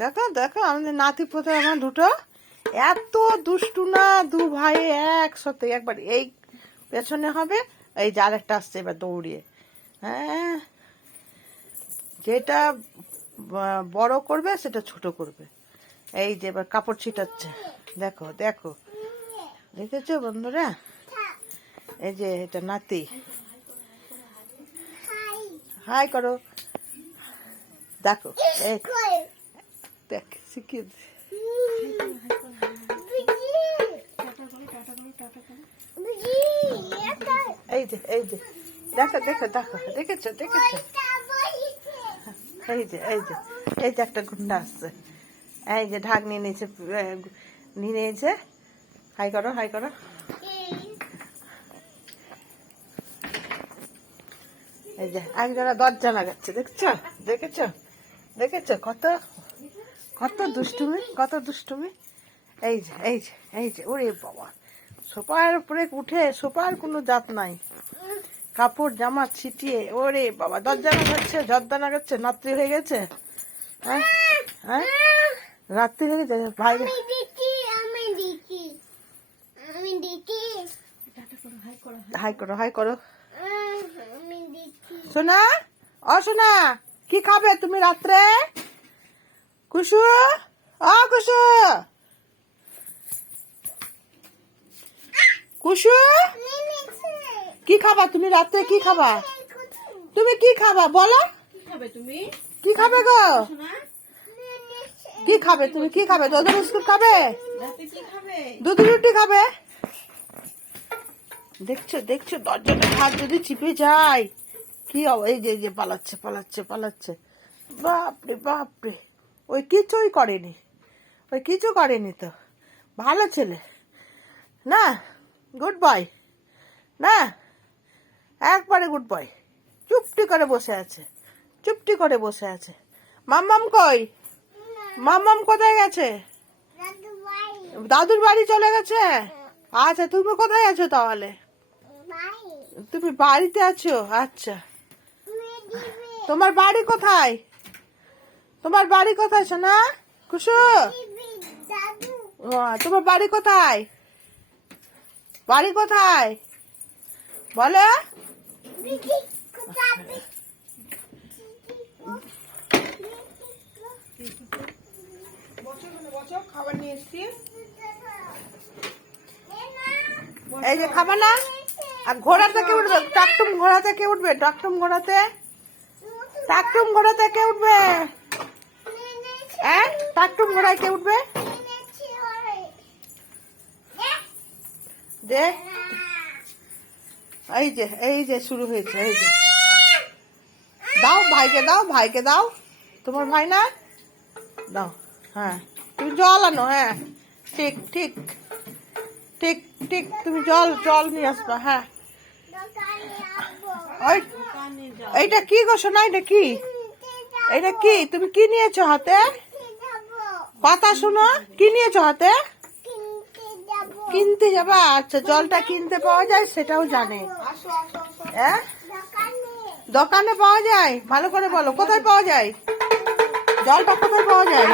দেখো দেখো আমাদের নাতি পোতা আমার দুটো এত দুষ্টু না, দু ভাই একসাথে একবার এই পেছনে হবে, এই যে আরেকটা আসছে এবার দৌড়িয়ে। হ্যাঁ, যেটা বড় করবে সেটা ছোট করবে। এই যে এবার কাপড় ছিটাচ্ছে, দেখো দেখো, দেখেছো বন্ধুরা? এই যে এটা নাতি, হাই করো, দেখো এই দেখ শিখিয়ে দে। এই যে এই যে দেখো দেখো দেখো, দেখেছো দেখেছো? এই যে এই যে এই যে একটা গুন্ডা আসছে, এই যে ঢাক নিয়ে নিয়েছে, নিয়ে নিয়েছে। হাই করো হাই করো। এই যে একজনা দরজা লাগাচ্ছে, দেখছো দেখেছো দেখেছো? কত কত দুষ্টুমি, কত দুষ্টুমি। এই যে এই যে এই যে, ওরে বাবা, সোফার উপরে উঠে, সোফার কোনো জাত নাই, কাপড় জামা ছিটিয়ে, ওরে বাবা, দরজা লাগাচ্ছে, জর্দা লাগাচ্ছে। রাত্রি হয়ে গেছে, হ্যাঁ হ্যাঁ, রাত্রি হয়ে গেছে। বাইরে হাই করো হাই করো। সোনা, ও সোনা, কি খাবে তুমি রাত্রে? কুসু, ও কুসু, কুসু, কি খাবা তুমি রাত্রে? কি খাবা তুমি? কি খাবা বলো? তুমি কি খাবে গো? কি খাবে তুমি? কি খাবে? দুধ বিস্কুট খাবে? দুধ রুটি খাবে? দেখছো দেখছো, দরজাটা হাত যদি চিপে যায় কি হবে? এই যে যে পালাচ্ছে পালাচ্ছে পালাচ্ছে, বাপরে বাপরে। ওই কিছুই করেনি, ওই কিছু করেনি তো, ভালো ছেলে না, গুড বয় না, একবারে গুড বয়। চুপটি করে বসে আছে, চুপটি করে বসে আছে। মাম্মাম কই? মাম্মাম কোথায় গেছে? দাদুর বাড়ি চলে গেছে। আচ্ছা, তুমি কোথায় আছো তাহলে? তুমি বাড়িতে আছো? আচ্ছা, তোমার বাড়ি কোথায়? তোমার বাড়ি কোথায় সোনা? কুসু, তোমার বাড়ি কোথায়? বাড়ি কোথায় বলো? খাবার নিয়ে এসছি, এই যে খাবা না? আর ঘোড়াতে কে উঠবে? টাকটুম ঘোড়াতে কে উঠবে? টাকটুম ঘোড়াতে, টাকটুম ঘোড়াতে কে উঠবে? হ্যাঁ, টাকটুম ঘোড়ায় কে উঠবে? দেখ, এই যে শুরু হয়েছে। এই যে দাও ভাইকে, দাও ভাইকে দাও, তোমার ভাই না, দাও। হ্যাঁ, তুমি জল আনো। হ্যাঁ, ঠিক ঠিক ঠিক ঠিক, তুমি জল জল নিয়ে আসবা। হ্যাঁ, ওই এইটা কি গো সোনা? এটা কি? এটা কি? তুমি কি নিয়েছো হাতে? কথা শোনো, কি নিয়েছো হাতে? কিনতে যাবা? আচ্ছা, জলটা কিনতে পাওয়া যায় সেটাও জানে। হ্যাঁ, দোকানে পাওয়া যায়? ভালো করে বলো, কোথায় পাওয়া যায়? জলটা কোথায় পাওয়া যায়?